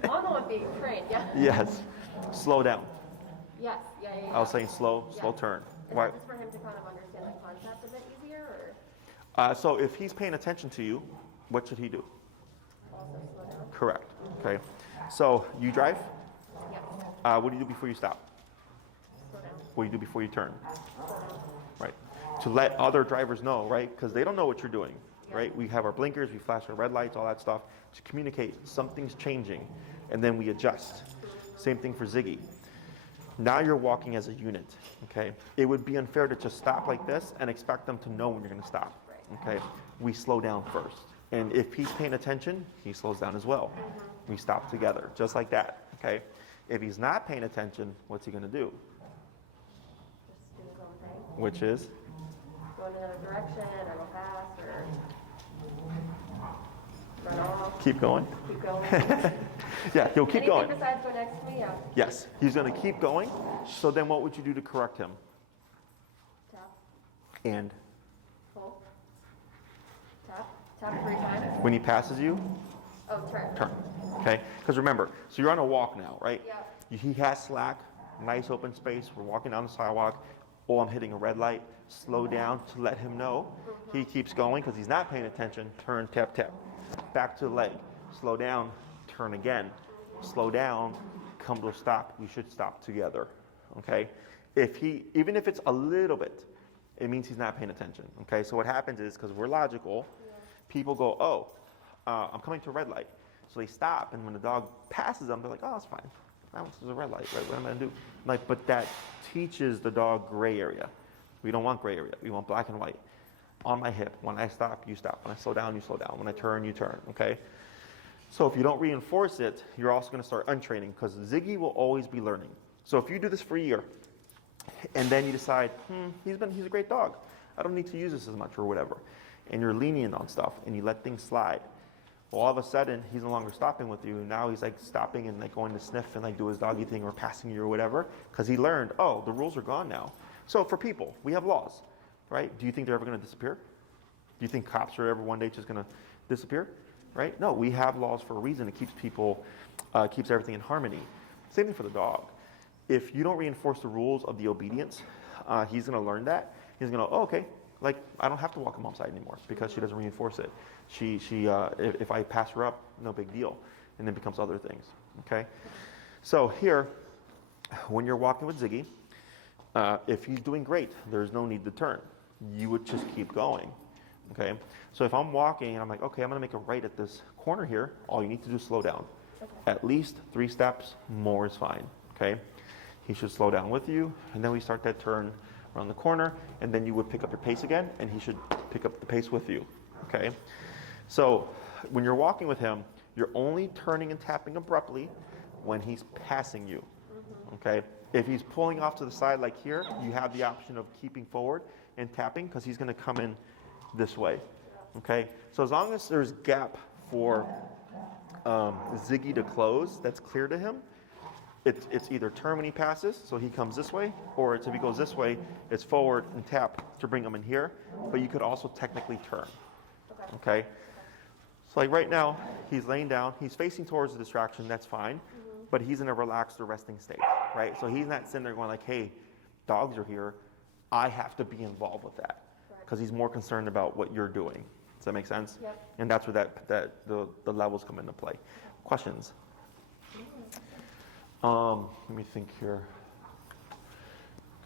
On the one being trained, yeah. Yes. Slow down. Yes, yeah, yeah, yeah. I was saying slow turn. Is Why? that just for him to kind of understand the concept a bit easier, or So if he's paying attention to you, what should he do? also slow down? Correct. Okay. So you drive. Yes, What do you do before you stop? slow down, What do you do before you turn? slow down. Right. To let other drivers know, right? Because they don't know what you're doing, right? We have our blinkers, we flash our red lights, all that stuff to communicate something's changing, and then we adjust. Same thing for Ziggy. Now you're walking as a unit, okay? It would be unfair to just stop like this and expect them to know when you're going to stop, okay? We slow down first, and if he's paying attention, he slows down as well. We stop together, just like that, okay? If he's not paying attention, what's he going to do? Just do his own thing. Which is? Go in another direction, or go fast, or run off, Keep going? keep going. Yeah, he'll keep Anything going. besides go next to me, yeah. Yes, he's going to keep going. So then what would you do to correct him? Tap, And pull, tap, tap 3 times. when he passes you, Oh, turn. turn. Okay? Because remember, so you're on a walk now, right? Yep. He has slack, nice open space. We're walking down the sidewalk. Oh, I'm hitting a red light. Slow down to let him know. He keeps going because he's not paying attention. Turn, tap, tap. Back to the leg. Slow down, turn again. Slow down, come to a stop. We should stop together. Okay? Even if it's a little bit, it means he's not paying attention. Okay? So what happens is, because we're logical, people go, oh, I'm coming to a red light. So they stop, and when the dog passes them, they're like, oh, it's fine. That was a red light, right? What am I gonna do? Like, but that teaches the dog gray area. We don't want gray area. We want black and white. On my hip. When I stop, you stop. When I slow down, you slow down. When I turn, you turn. Okay. So if you don't reinforce it, you're also going to start untraining because Ziggy will always be learning. So if you do this for a year, and then you decide, he's a great dog. I don't need to use this as much or whatever, and you're lenient on stuff, and you let things slide. Well, all of a sudden, he's no longer stopping with you. Now he's like stopping and like going to sniff and like do his doggy thing or passing you or whatever because he learned, oh, the rules are gone now. So for people, we have laws, right? Do you think they're ever going to disappear? Do you think cops are ever one day just going to disappear? Right? No, we have laws for a reason. It keeps people, keeps everything in harmony. Same thing for the dog. If you don't reinforce the rules of the obedience, he's going to learn that. He's going to, oh, okay, like I don't have to walk him outside anymore because she doesn't reinforce it. If I pass her up, no big deal, and then becomes other things. Okay. So here, when you're walking with Ziggy, if he's doing great, there's no need to turn. You would just keep going. Okay, so if I'm walking and I'm like, okay, I'm gonna make a right at this corner here, all you need to do is slow down. Okay. At least 3 steps, more is fine. Okay, he should slow down with you, and then we start that turn around the corner, and then you would pick up your pace again, and he should pick up the pace with you. Okay, so when you're walking with him, you're only turning and tapping abruptly when he's passing you. Okay, if he's pulling off to the side like here, you have the option of keeping forward and tapping because he's gonna come in this way. Okay, so as long as there's gap for Ziggy to close, that's clear to him, it's either turn when he passes, so he comes this way, or it's if he goes this way, it's forward and tap to bring him in here, but you could also technically turn. Okay, so like right now, he's laying down, he's facing towards the distraction, that's fine, but he's in a relaxed or resting state, right? So he's not sitting there going like, hey, dogs are here, I have to be involved with that. Because he's more concerned about what you're doing. Does that make sense? Yep. And that's where the levels come into play. Questions? Let me think here.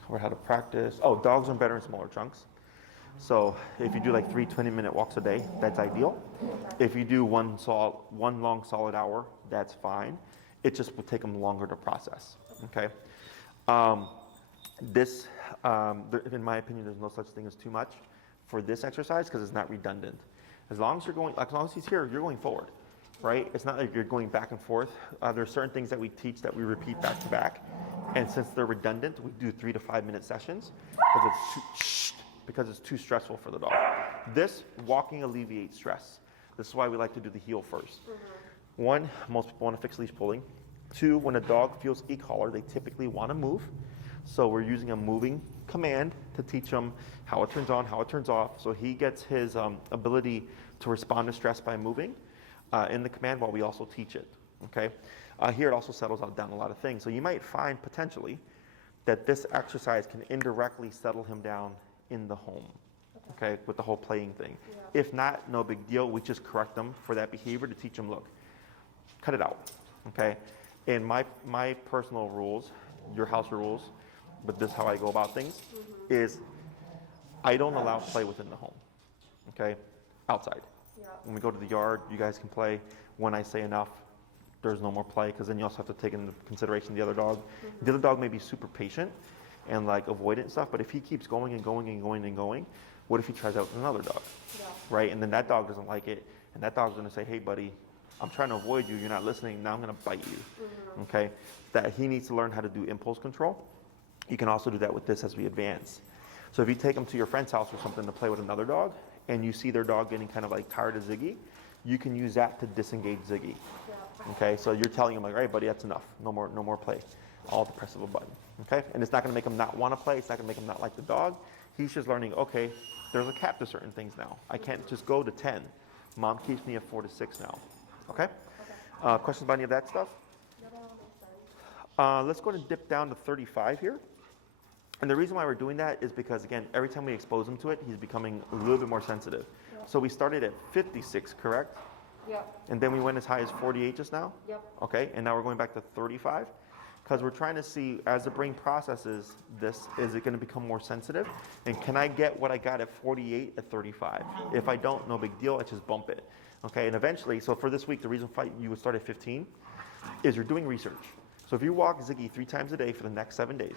Cover how to practice. Oh, dogs are better in smaller chunks. So if you do like 3 20-minute walks a day, that's ideal. If you do one long solid hour, that's fine. It just will take them longer to process. Okay. In my opinion, there's no such thing as too much for this exercise because it's not redundant. As long as he's here, you're going forward, right? It's not like you're going back and forth. There's certain things that we teach that we repeat back to back, and since they're redundant, we do 3 to 5 minute sessions because it's too stressful for the dog. This walking alleviates stress. This is why we like to do the heel first. 1, most people want to fix leash pulling. 2, when a dog feels e-collar, they typically want to move. So we're using a moving command to teach him how it turns on, how it turns off. So he gets his ability to respond to stress by moving in the command while we also teach it. Okay. Here it also settles down a lot of things. So you might find potentially that this exercise can indirectly settle him down in the home. Okay, with the whole playing thing. Yeah. If not, no big deal. We just correct them for that behavior to teach them, look, cut it out. Okay. And my personal rules, your house rules, but this is how I go about things, is I don't allow play within the home, okay? Outside. Yeah. When we go to the yard, you guys can play. When I say enough, there's no more play, because then you also have to take into consideration the other dog. The other dog may be super patient and like avoidant and stuff, but if he keeps going and going and going and going, what if he tries out with another dog, right? And then that dog doesn't like it, and that dog's gonna say, hey buddy, I'm trying to avoid you, you're not listening, now I'm gonna bite you, okay? That he needs to learn how to do impulse control. You can also do that with this as we advance. So if you take them to your friend's house or something to play with another dog, and you see their dog getting kind of like tired of Ziggy, you can use that to disengage Ziggy. Okay, so you're telling him like, all right, buddy, that's enough. No more play. All at the press of a button. Okay, and it's not going to make him not want to play. It's not going to make him not like the dog. He's just learning. Okay, there's a cap to certain things now. I can't just go to 10. Mom keeps me at 4 to 6 now. Okay. Questions about any of that stuff? Let's go and dip down to 35 here. And the reason why we're doing that is because, again, every time we expose him to it, he's becoming a little bit more sensitive. Yep. So we started at 56, correct? Yep. And then we went as high as 48 just now? Yep. Okay, and now we're going back to 35? Because we're trying to see, as the brain processes this, is it going to become more sensitive? And can I get what I got at 48 at 35? If I don't, no big deal, I just bump it. Okay, and eventually, so for this week, the reason why you would start at 15 is you're doing research. So if you walk Ziggy 3 times a day for the next 7 days,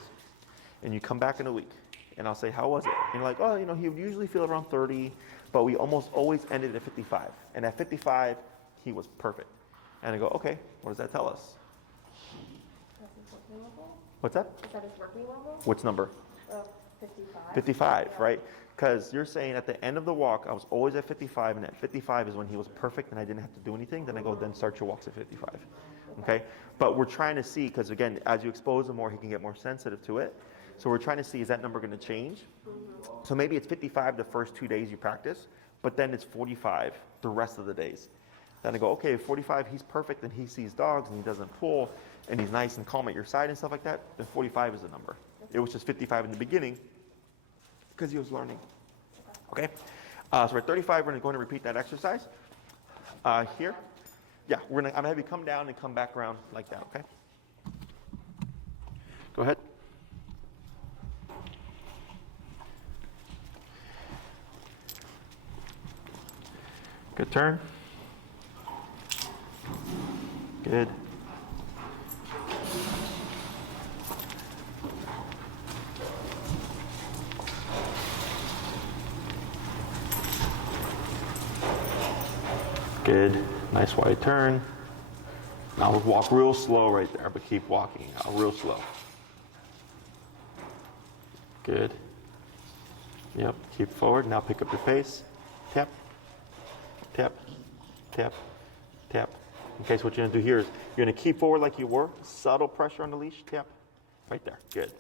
and you come back in a week, and I'll say, how was it? And you're like, oh, he would usually feel around 30, but we almost always ended at 55. And at 55, he was perfect. And I go, okay, what does that tell us? That's his working level? What's that? Is that his working level? Which number? 55. 55, right? Because you're saying at the end of the walk, I was always at 55, and at 55 is when he was perfect and I didn't have to do anything. Then I go, then start your walks at 55. Okay? But we're trying to see, because again, as you expose him more, he can get more sensitive to it. So we're trying to see, is that number going to change? So maybe it's 55 the first 2 days you practice, but then it's 45 the rest of the days. Then I go, okay, 45, he's perfect, and he sees dogs, and he doesn't pull, and he's nice and calm at your side and stuff like that. Then 45 is the number. It was just 55 in the beginning because he was learning. Okay? So we're at 35. We're going to repeat that exercise here. Yeah, I'm going to have you come down and come back around like that, okay? Go ahead. Good turn. Good. Good. Nice wide turn. Now we'll walk real slow right there, but keep walking now, real slow. Good. Yep, keep forward. Now pick up your pace. Tap, tap, tap, tap. Okay, so what you're gonna do here is you're gonna keep forward like you were. Subtle pressure on the leash. Tap. Right there. Good.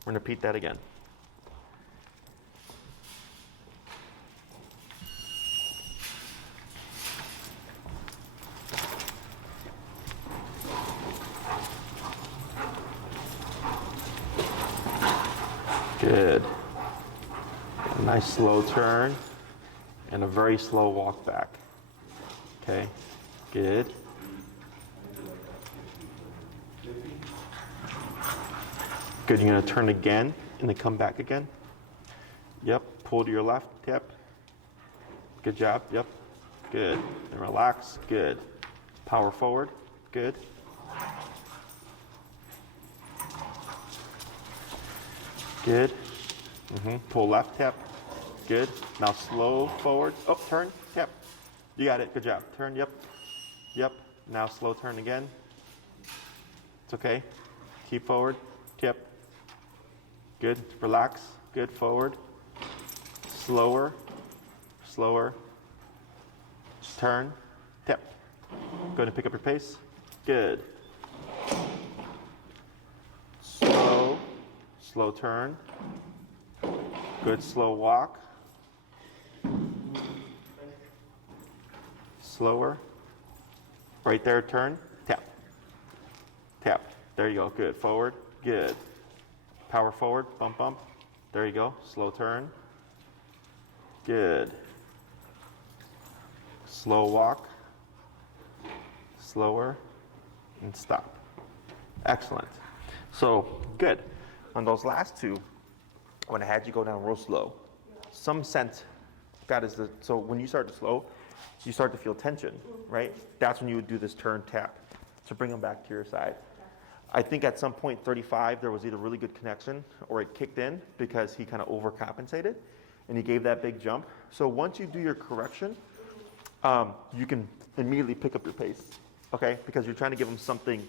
We're gonna repeat that again. Good. A nice slow turn and a very slow walk back. Okay, good. Good, you're gonna turn again and then come back again. Yep, pull to your left, tap. Good job, yep, good. And relax, good. Power forward, good. Good. Pull left, tap. Good. Now slow forward. Oh, turn, tap. You got it. Good job. Turn, yep. Yep. Now slow turn again. It's okay. Keep forward. Tap. Good. Relax. Good. Forward. Slower. Slower. Turn. Tap. Go ahead and pick up your pace. Good. Slow. Slow turn. Good slow walk. Slower. Right there, turn. Tap. Tap. There you go. Good. Forward. Good. Power forward. Bump, bump. There you go. Slow turn. Good. Slow walk. Slower. And stop. Excellent. So, good. On those last two, when I had you go down real slow, some sense, so when you start to slow, you start to feel tension, right? That's when you would do this turn tap to bring them back to your side. I think at some point, 35, there was either really good connection or it kicked in because he kind of overcompensated and he gave that big jump. So once you do your correction, you can immediately pick up your pace, okay? Because you're trying to give him something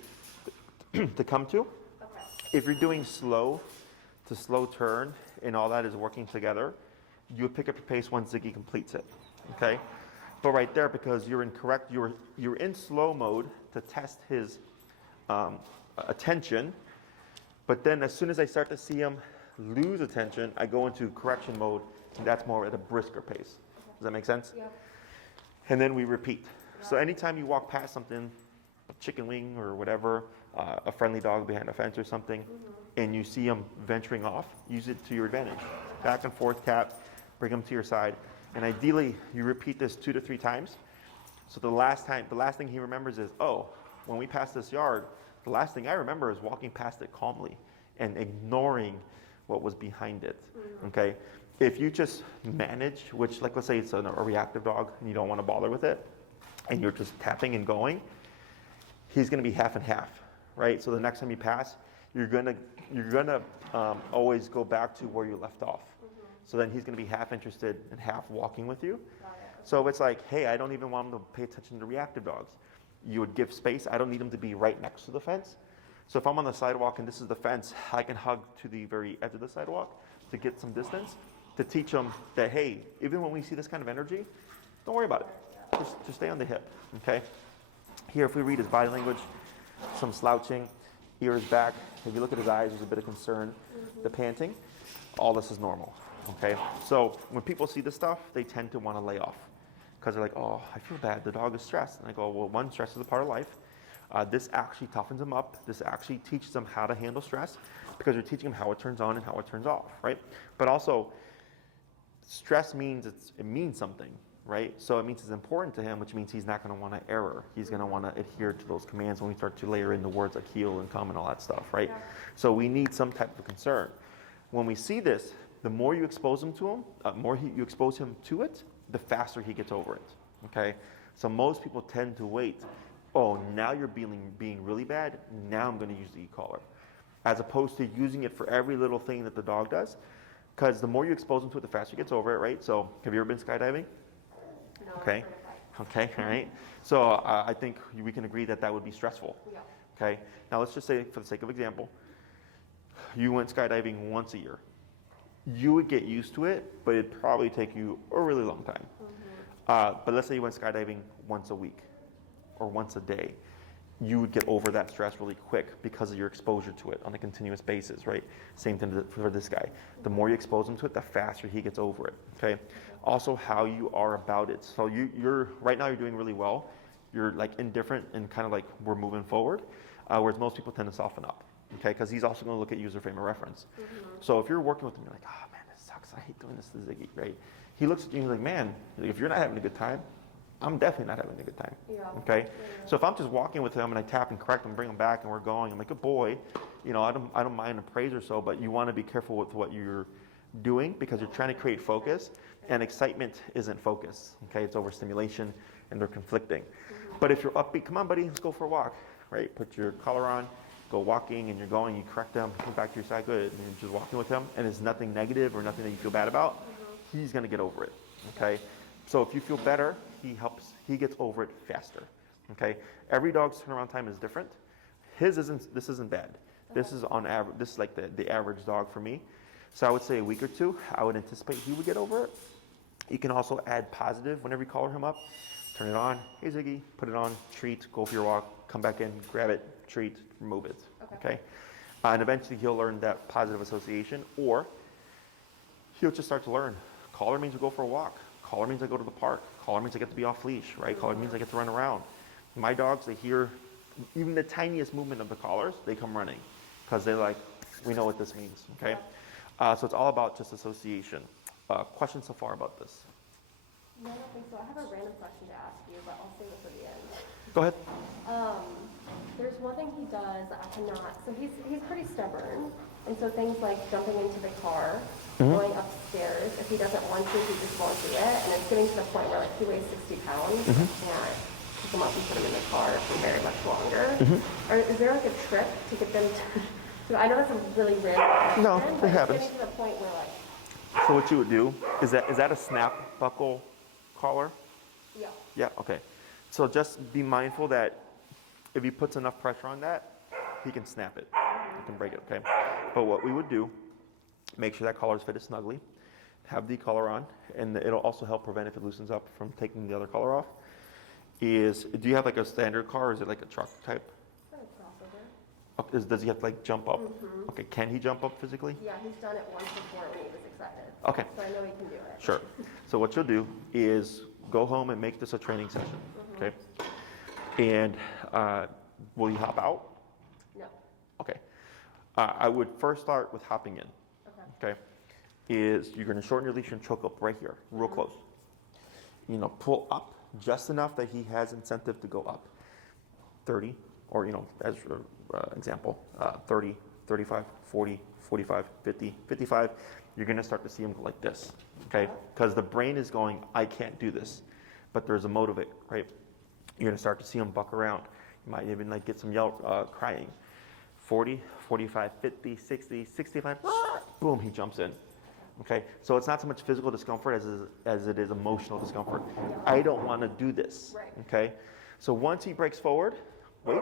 to come to. If you're doing slow to slow turn and all that is working together, you would pick up your pace once Ziggy completes it, okay? But right there, because you're in slow mode to test his attention, but then as soon as I start to see him lose attention, I go into correction mode, and that's more at a brisker pace. Does that make sense? Yeah. And then we repeat. Yeah. So anytime you walk past something, a chicken wing or whatever, a friendly dog behind a fence or something, and you see him venturing off, use it to your advantage. Back and forth tap, bring him to your side, and ideally you repeat this 2 to 3 times. So the last thing he remembers is, oh, when we pass this yard, the last thing I remember is walking past it calmly and ignoring what was behind it. Okay? If you just manage, which like let's say it's a reactive dog and you don't want to bother with it, and you're just tapping and going, he's going to be half and half, right? So the next time you pass, you're gonna always go back to where you left off. So then he's going to be half interested and half walking with you. So it's like, hey, I don't even want him to pay attention to reactive dogs. You would give space. I don't need him to be right next to the fence. So if I'm on the sidewalk and this is the fence, I can hug to the very edge of the sidewalk to get some distance, to teach them that, hey, even when we see this kind of energy, don't worry about it. Just stay on the hip, okay? Here, if we read his body language, some slouching, ears back. If you look at his eyes, there's a bit of concern. The panting, all this is normal, okay? So when people see this stuff, they tend to want to lay off because they're like, oh, I feel bad. The dog is stressed. And I go, well, one, stress is a part of life. This actually toughens them up. This actually teaches them how to handle stress because you're teaching them how it turns on and how it turns off, right? But also, stress means it means something, right? So it means it's important to him, which means he's not going to want to error. He's going to want to adhere to those commands when we start to layer in the words like heal and come and all that stuff, right? Yeah. So we need some type of concern. When we see this, the more you expose him to him, you expose him to it, the faster he gets over it, okay? So most people tend to wait. Oh, now you're being really bad. Now I'm going to use the e-collar, as opposed to using it for every little thing that the dog does. Because the more you expose him to it, the faster he gets over it, right? So have you ever been skydiving? No. Okay. Okay, all right. So I think we can agree that that would be stressful. Yeah. Okay. Now let's just say, for the sake of example, you went skydiving once a year. You would get used to it, but it'd probably take you a really long time. But let's say you went skydiving once a week or once a day. You would get over that stress really quick because of your exposure to it on a continuous basis, right? Same thing for this guy. The more you expose him to it, the faster he gets over it, okay? Also, how you are about it. So you're right now you're doing really well. You're like indifferent and kind of like we're moving forward, whereas most people tend to soften up, okay? Because he's also going to look at user frame of reference. So if you're working with him, you're like, oh man, this sucks. I hate doing this to Ziggy, right? He looks at you and he's like, man, if you're not having a good time, I'm definitely not having a good time. Yeah. Okay. Yeah. So if I'm just walking with him and I tap and correct him, bring him back, and we're going, I'm like, good boy. You know, I don't mind a praise or so, but you want to be careful with what you're doing because you're trying to create focus, and excitement isn't focus. Okay, it's overstimulation, and they're conflicting. But if you're upbeat, come on, buddy, let's go for a walk. Right? Put your collar on, go walking, and you're going. You correct him, come back to your side, good, and you're just walking with him, and it's nothing negative or nothing that you feel bad about. He's gonna get over it. Okay. So if you feel better, he gets over it faster, okay? Every dog's turnaround time is different. This isn't bad. This is on average, this is like the average dog for me. So I would say a week or two, I would anticipate he would get over it. You can also add positive whenever you collar him up. Turn it on, hey Ziggy, put it on, treat, go for your walk, come back in, grab it, treat, remove it, okay? And eventually he'll learn that positive association, or he'll just start to learn. Collar means we go for a walk. Collar means I go to the park. Collar means I get to be off leash, right? Collar means I get to run around. My dogs, they hear even the tiniest movement of the collars, they come running because they're like, we know what this means, okay? So it's all about just association. Questions so far about this? No, I don't think so. I have a random question to ask you, but I'll save it for the end. Go ahead. There's one thing he does that I cannot. So he's pretty stubborn, and so things like jumping into the car, going upstairs. If he doesn't want to, he just won't do it. And it's getting to the point where like he weighs 60 pounds. I can't pick him up and put him in the car for very much longer. Or is there like a trick to get them to? I know that's a really random question. No, it happens. It's getting to the point where like. So what you would do is that a snap buckle collar? Yeah. Yeah. Okay. So just be mindful that if he puts enough pressure on that, he can snap it. He can break it. Okay. But what we would do. Make sure that collar is fitted snugly. Have the collar on, and it'll also help prevent if it loosens up from taking the other collar off. Do you have like a standard car, or is it like a truck type? Does he have to like jump up? Okay, can he jump up physically? Yeah, he's done it once before when he was excited. Okay. So I know he can do it. Sure. So what you'll do is go home and make this a training session, okay? And will you hop out? No. Okay. I would first start with hopping in. Okay, is you're going to shorten your leash and choke up right here, real close. You know, pull up just enough that he has incentive to go up. 30, or you know, as example, 30, 35, 40, 45, 50, 55. You're going to start to see him go like this, okay? Because the brain is going, I can't do this, but there's a motivate, right? You're going to start to see him buck around. Might even like get some crying. 40, 45, 50, 60, 65, boom, he jumps in. Okay, so it's not so much physical discomfort as it is emotional discomfort. I don't want to do this. Right. Okay, so once he breaks forward, wait,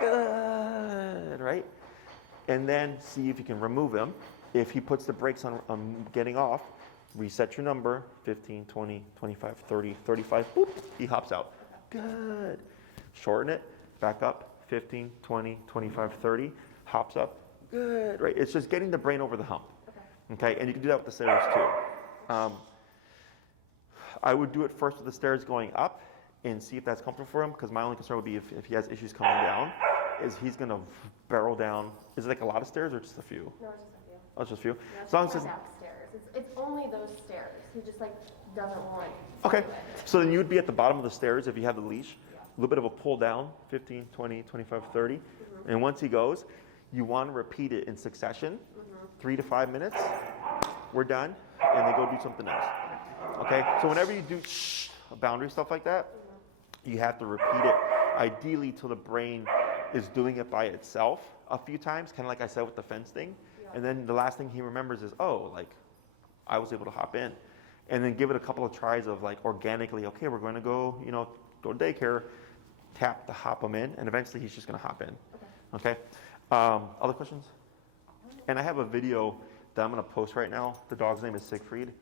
good, right? And then see if you can remove him. If he puts the brakes on getting off, reset your number, 15, 20, 25, 30, 35, boop, he hops out. Good. Shorten it, back up, 15, 20, 25, 30, hops up. Good, right? It's just getting the brain over the hump. Okay, and you can do that with the stairs too. I would do it first with the stairs going up and see if that's comfortable for him, because my only concern would be if he has issues coming down, is he's gonna barrel down. Is it like a lot of stairs or just a few? No, it's just a few. Oh, it's just a few? No, As long as it's it's, back stairs. It's only those stairs. He just like doesn't want okay, to do it. so then you would be at the bottom of the stairs if you have the leash. A little bit of a pull down, 15, 20, 25, 30. And once he goes, you want to repeat it in succession, 3 to 5 minutes. We're done, and then go do something else. Okay, so whenever you do boundary stuff like that, you have to repeat it, ideally till the brain is doing it by itself a few times, kind of like I said with the fence thing. And then the last thing he remembers is, oh, like, I was able to hop in. And then give it a couple of tries of like organically, okay, we're going to go, go to daycare, tap to hop him in, and eventually he's just going to hop in. Okay? Other questions? And I have a video that I'm going to post right now. The dog's name is Siegfried.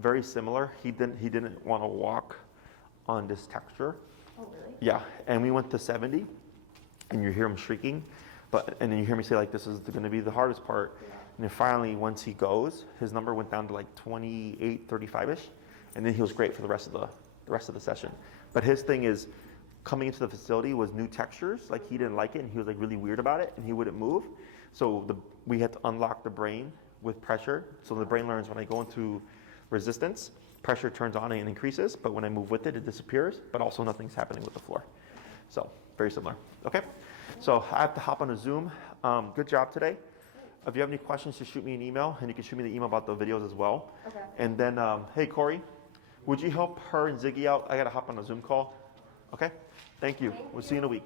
Very similar. He didn't want to walk on this texture. Oh, really? Yeah, and we went to 70, and you hear him shrieking, and then you hear me say like, this is going to be the hardest part. And then finally, once he goes, his number went down to like 28, 35-ish, and then he was great for the rest of the session. But his thing is, coming into the facility was new textures. Like he didn't like it, and he was like really weird about it, and he wouldn't move. So we had to unlock the brain with pressure. So the brain learns when I go into resistance, pressure turns on and increases, but when I move with it, it disappears, but also nothing's happening with the floor. So very similar. Okay, so I have to hop on a Zoom. Good job today. If you have any questions, just shoot me an email, and you can shoot me the email about the videos as well. Okay. And then, hey, Corey, would you help her and Ziggy out? I got to hop on a Zoom call. Okay? Thank you. We'll see you in a week.